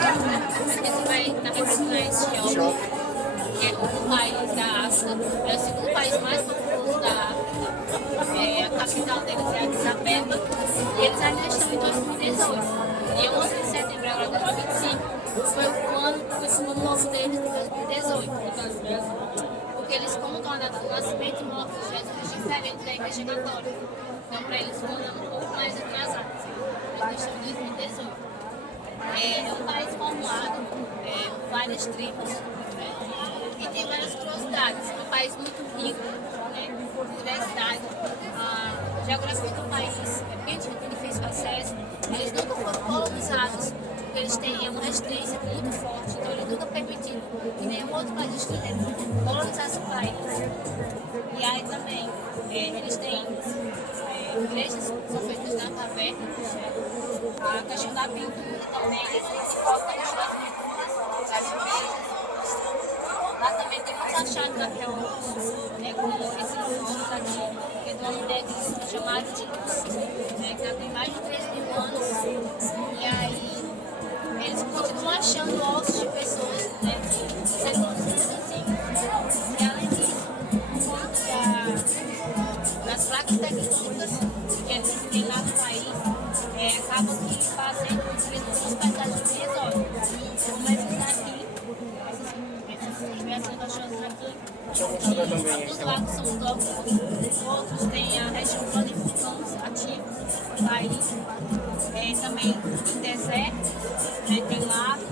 A gente vai estar representando a Etiópia, que é um país da África, é o segundo país mais populoso da África. A capital deles é Addis Abeba, e eles ainda estão em 2018. E 11 de setembro agora de 2025 foi o ano novo deles de 2018. Porque eles contam a data do nascimento e morte de Jesus diferente da igreja católica. Então, para eles, foi um pouco mais atrasado. Eles estão em 2018. É um país formado por várias tribos, né? E tem várias curiosidades. É um país muito rico, né? Diversidade. A geografia do país é bem difícil acesso. Eles nunca foram colonizados, porque eles têm uma resistência muito forte. Então, eles nunca permitiram que nenhum outro país estrangeiro colonizasse o país. E aí também, eles têm igrejas que são feitas na caverna. A questão da pintura também, eles focam nas pinturas, das igrejas. Lá também tem muitos achados arqueológicos, com esses oros aqui, que é do ano negro, chamado de Luz, que já tem mais de 3.000 anos. E aí, eles continuam achando ossos de pessoas, séculos assim. E além disso, por conta das placas tectônicas que eles têm lá no país, acabam que fazendo as paisagens bem exóticas. Como essas aqui, essas diversas rochosas aqui, alguns lagos são tóxicos, outros têm a região só de vulcões ativos no país. Também tem deserto, tem lago,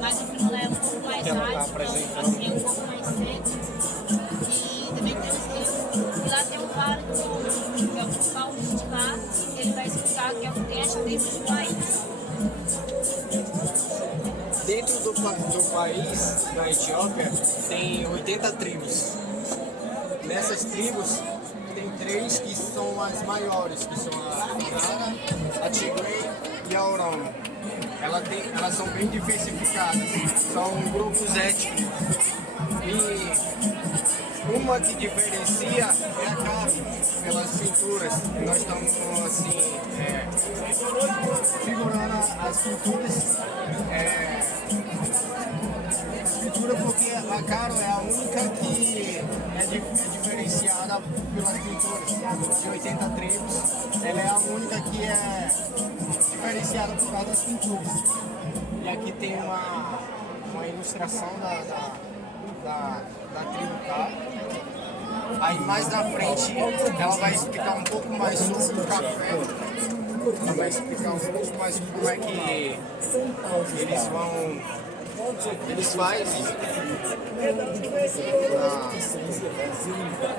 mas o clima lá é um pouco mais árido, então assim, é um pouco mais seco. E também tem os rios. E lá tem um vale do Congo, que é o principal rio de lá, e ele vai explicar que é o que tem as tribos do país. Dentro do país, da Etiópia, tem 80 tribos. Nessas tribos, tem 3 que são as maiores, que são a Amhara, a Tigray e a Oromo. Elas são bem diversificadas, são grupos étnicos. E uma que diferencia é a carne, pelas pinturas. E nós estamos assim, figurando as pinturas. Pintura porque a Caro é a única que é diferenciada pelas pinturas de 80 tribos. Ela é a única que é diferenciada por causa das pinturas. E aqui tem uma ilustração da tribo Caro. Aí mais na frente ela vai explicar um pouco mais sobre o café. Ela vai explicar um pouco mais como é que eles fazem.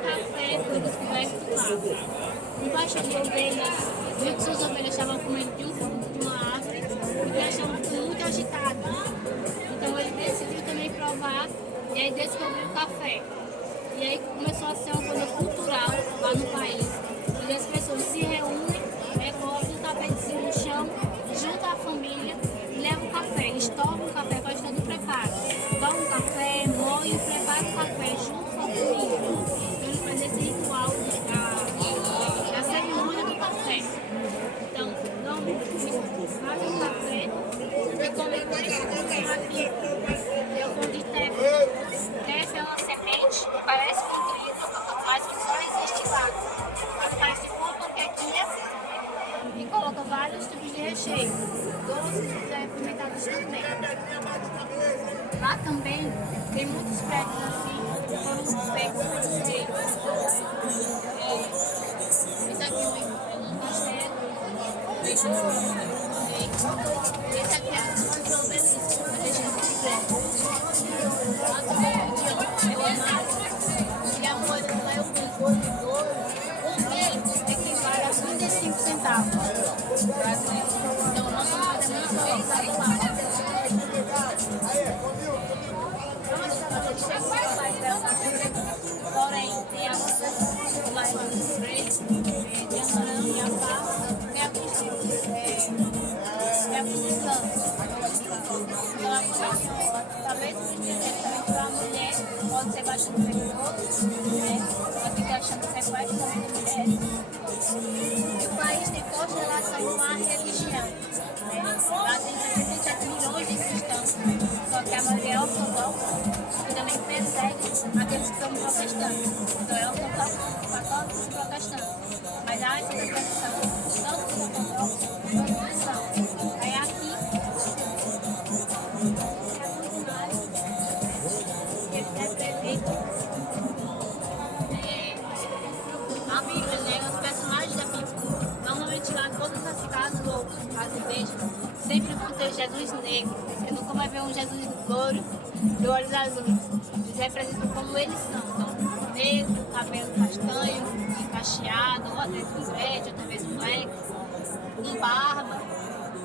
Café foi descoberto lá. Embaixo de ovelhas, viu que suas ovelhas estavam comendo de um fruto de uma árvore, porque elas estavam muito agitadas. Então ele decidiu também provar e aí descobriu o café. E aí começou a ser uma coisa cultural lá no país. E as pessoas se reúnem, colocam o tapetezinho no chão, juntam a família e levam o café. Eles tomam o café, faz todo o preparo. Tomam o café, moem e preparam o café junto com a família. Então eles fazem esse ritual da cerimônia do café. Então, fazem o café e comem com esse café aqui. Eu vou de tefe. Tefe é uma semente que parece um trigo, mas só existe lá. Ela parece uma panquequinha e coloca vários tipos de recheio. Doces e apimentados também. Lá também tem muitos prédios assim que foram feitos pelos negros. Esse aqui é um castelo feito por negros. Esse aqui é um obelisco, a região de Tigré. Lá também é o e a moeda não é o ouro. O milho equivale a 35 centavos brasileiros. Então, nossa moeda é muito valorizada lá. Porém, tem a música lá em Freire, tem a Sorão e a Pá, tem a cristã. Então, a cristã, talvez o cristianismo para a mulher pode ser bastante perigoso, pode ter achando que é mais também de mulheres. E o país tem forte relação com a religião. Lá tem 77 milhões de cristãos. aqueles que são protestantes. Então elas são católicos e protestantes. Mas há essa percepção, tanto os ortodoxos quanto os cristãos. Aí aqui, eles representam a Bíblia, né? Os personagens da Bíblia. Normalmente lá em todas as casas ou as igrejas sempre vão ter Jesus negro. Você nunca vai ver um Jesus louro de olhos azuis. Eles representam como eles são. Então, negro, cabelo castanho, cacheado, ou às vezes com dread, outra vez com black, com barba.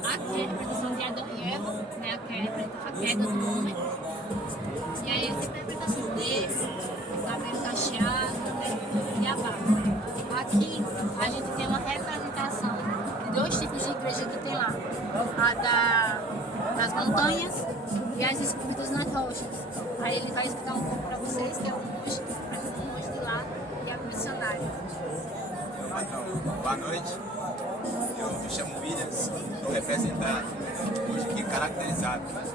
Aqui é a representação de Adão e Eva, né? Aqui é a queda do homem. E aí essa interpretação dele, o cabelo cacheado, né? E a barba. Aqui a gente tem uma representação de dois tipos de igreja que tem lá. A das montanhas e as esculpidas nas rochas. Aí ele vai explicar um pouco para vocês que é o monge, o monge de lá e a missionária. Então, boa noite. Eu me chamo Williams, estou representando hoje aqui caracterizado monge,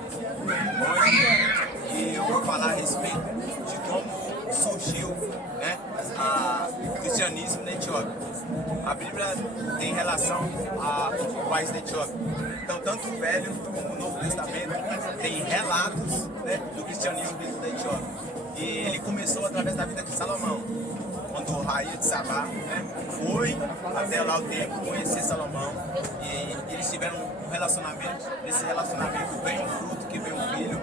e eu vou falar a respeito de como surgiu, né, o cristianismo na Etiópia. A Bíblia tem relação ao país da Etiópia. Então, tanto o Velho como o Novo Testamento tem relatos, né, do cristianismo dentro da Etiópia. E ele começou através da vida de Salomão, quando o rei de Sabá, né, foi até lá o templo conhecer Salomão, e eles tiveram um relacionamento. Nesse relacionamento veio um fruto, que veio um filho.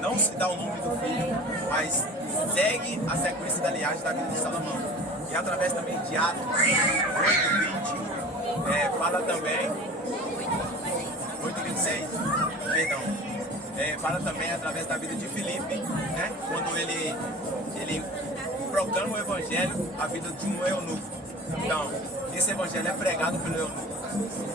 Não se dá o nome do filho, mas segue a sequência da linhagem da vida de Salomão. E através também de Atos 8:20, fala também, 8:26, perdão, fala também através da vida de Filipe, né, quando ele proclama o evangelho, a vida de um eunuco. Então, esse evangelho é pregado pelo eunuco.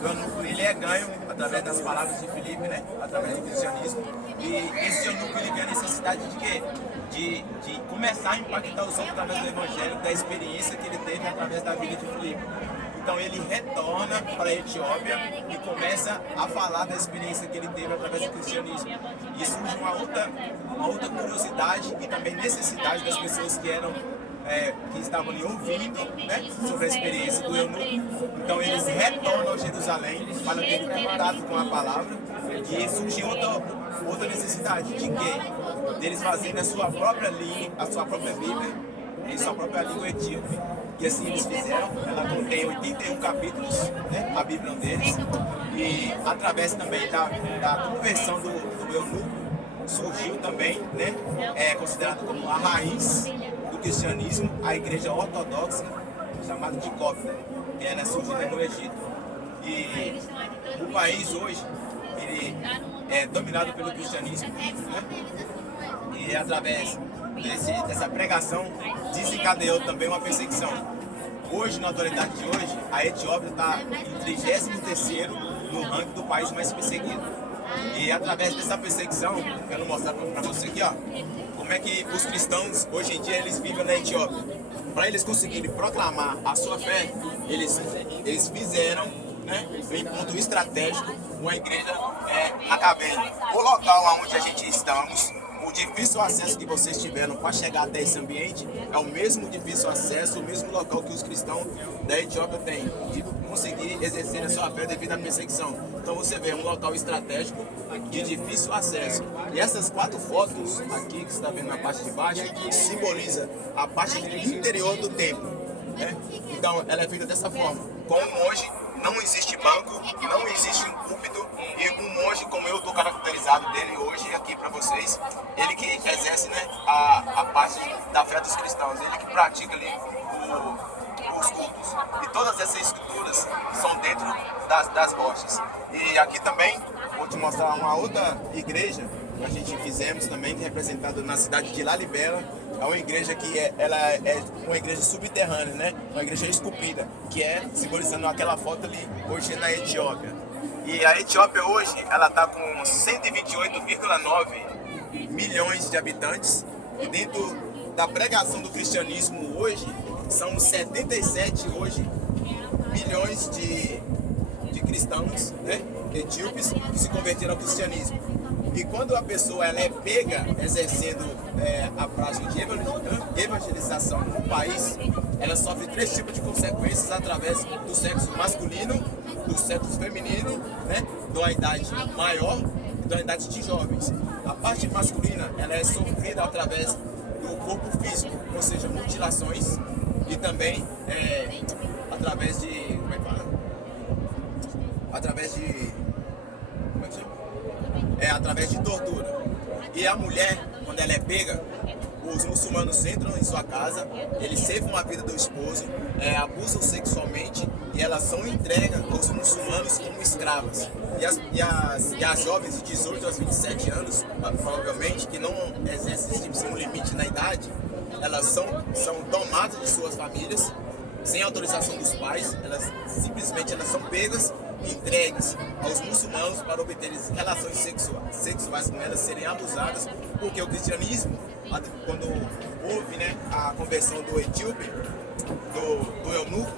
O eunuco, ele é ganho através das palavras de Filipe, né, através do cristianismo. E esse eunuco, ele vê a necessidade de quê? De começar a impactar os outros através do evangelho, da experiência que ele teve através da vida de Filipe. Então ele retorna para a Etiópia e começa a falar da experiência que ele teve através do cristianismo. E surge uma outra curiosidade e também necessidade das pessoas que estavam ali ouvindo, né, sobre a experiência do eunuco. Então eles retornam a Jerusalém para terem contato com a palavra, e surgiu outra necessidade de quê? Deles fazerem a sua própria língua, a sua própria Bíblia em sua própria língua etíope. E assim eles fizeram. Ela contém 81 capítulos, né, a Bíblia deles, e através também da conversão do eunuco surgiu também, né, considerado como a raiz do cristianismo, a igreja ortodoxa, chamada de Cópita, que ela é surgida no Egito. E o país hoje, ele é dominado pelo cristianismo, né? E através dessa pregação desencadeou também uma perseguição. Hoje, na atualidade de hoje, a Etiópia está em 33º no ranking do país mais perseguido. E através dessa perseguição, eu quero mostrar para você aqui, ó, como é que os cristãos hoje em dia eles vivem na Etiópia. Para eles conseguirem proclamar a sua fé, eles fizeram, né, um ponto estratégico, uma igreja macabena. O local onde a gente estamos, o difícil acesso que vocês tiveram para chegar até esse ambiente é o mesmo difícil acesso, o mesmo local que os cristãos da Etiópia têm de conseguir exercer a sua fé devido à perseguição. Então você vê um local estratégico de difícil acesso. E essas 4 fotos aqui que você está vendo na parte de baixo simboliza a parte interior do templo, né? Então ela é feita dessa forma. Como hoje não existe banco, não existe um púlpito, e um monge, como eu estou caracterizado dele hoje aqui para vocês, ele que exerce, né, a parte da fé dos cristãos, ele que pratica ali os cultos. E todas essas escrituras são dentro das rochas. E aqui também vou te mostrar uma outra igreja que a gente fizemos também, que é representada na cidade de Lalibela. É uma igreja que ela é uma igreja subterrânea, né? Uma igreja esculpida, que é simbolizando aquela foto ali hoje na Etiópia. E a Etiópia hoje, ela está com 128,9 milhões de habitantes. E dentro da pregação do cristianismo hoje, são 77 hoje milhões de cristãos, né, etíopes que se converteram ao cristianismo. E quando a pessoa ela é pega exercendo a prática de evangelização no país, ela sofre 3 tipos de consequências através do sexo masculino, do sexo feminino, né, da idade maior e da idade de jovens. A parte masculina ela é sofrida através do corpo físico, ou seja, mutilações, e também através de... como é que fala? Através de... como é que chama? Através de tortura. E a mulher, quando ela é pega, os muçulmanos entram em sua casa, eles ceifam a vida do esposo, abusam sexualmente e elas são entregues aos muçulmanos como escravas. E as jovens de 18 aos 27 anos, provavelmente, que não exercem um limite na idade, elas são tomadas de suas famílias, sem autorização dos pais, elas simplesmente são pegas e entregues aos muçulmanos para obter relações sexuais com elas, serem abusadas, porque o cristianismo, quando houve, né, a conversão do etíope, do eunuco,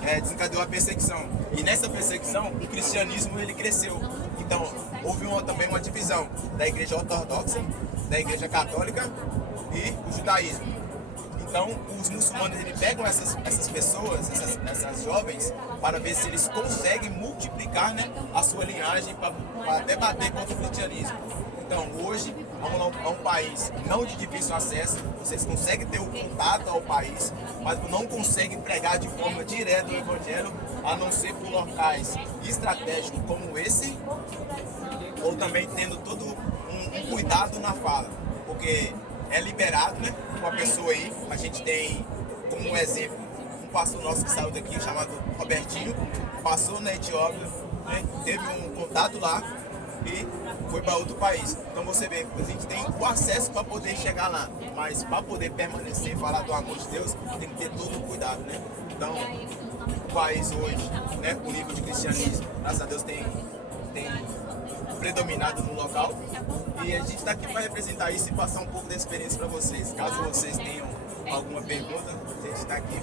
desencadeou a perseguição. E nessa perseguição, o cristianismo ele cresceu. Então, houve também uma divisão da igreja ortodoxa, da igreja católica e o judaísmo. Então, os muçulmanos eles pegam essas pessoas, essas jovens, para ver se eles conseguem multiplicar, né, a sua linhagem para debater contra o cristianismo. Então, hoje, é um país não de difícil acesso, vocês conseguem ter o contato ao país, mas não conseguem pregar de forma direta o evangelho, a não ser por locais estratégicos como esse, ou também tendo todo um cuidado na fala, porque é liberado, né? Uma pessoa aí, a gente tem como exemplo um pastor nosso que saiu daqui, chamado Robertinho, passou na Etiópia, né? Teve um contato lá e foi para outro país. Então você vê, a gente tem o acesso para poder chegar lá, mas para poder permanecer e falar do amor de Deus, tem que ter todo o cuidado, né? Então, o país hoje, né? O nível de cristianismo, graças a Deus, tem predominado no local, e a gente está aqui para representar isso e passar um pouco da experiência para vocês. Caso vocês tenham alguma pergunta, a gente está aqui